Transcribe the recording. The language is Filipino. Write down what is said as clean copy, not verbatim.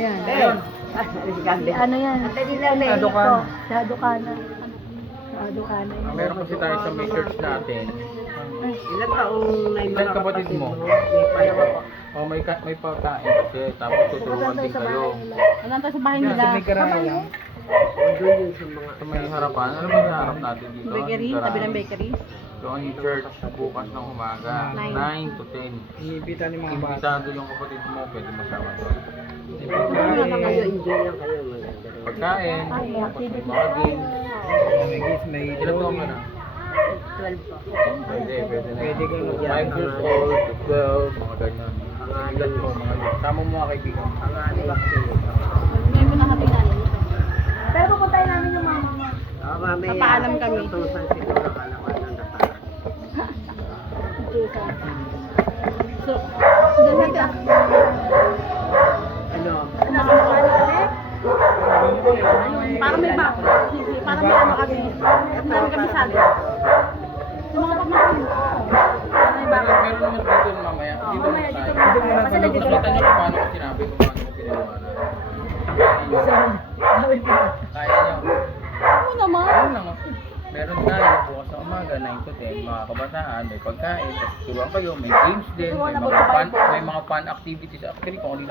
yan? Ayun. Si ano yan? Hadukana. Si Hadukana. Hadukana yan. Meron kasi tayo sa may church natin. Ilang taong na yung Ilan mga kapatid mo? May palawa po. O may pagkain kasi tapos tutulungan din kayo. Nandun sa bahay Yan, nila. sa may garahe lang. Doon yung sa mga... Sa may harapan. Ano ba yung harap natin dito? Bakery, Garahe. tabi ng bakery. Doon yung church bukas ng umaga. 9 to 10. Inibita ni mga bata. Imbitado yung kapatid mo, pwede masama doon. Ano lang kayo, enjoy lang kayo. Maganda rin. Pagkain, tapos may mga games. May gis, may Ilan taon ka na? 12 po. Pwede na. Pwede ka na. 5 years old to 12, mga ganyan. Ilan mo, mga tama mo mga kaibigan. Ang ating vaccine. Ngayon mo nakatingnan. Pero pupuntahin namin yung mama mo. Mamaya. Napaalam kami. Tutusan siguro kalawan ng dapat. So, doon natin. Ano? Para may ba? Para may ano kami. Ang dami kami sali. Yung mga pagmamahin. May ba? Meron naman dito mamaya. Dito Mamaya naman dito. tayo. Kasi nandito Nakita nyo kung paano ko sinabi kung paano ko pinaliwanag. Kaya nyo. Oo naman. Ano lang ako. Meron tayo bukas sa umaga, 9 to 10, mga kabataan, may pagkain, tapos turuan kayo, may games din, may mga fun activities. Actually, kung hindi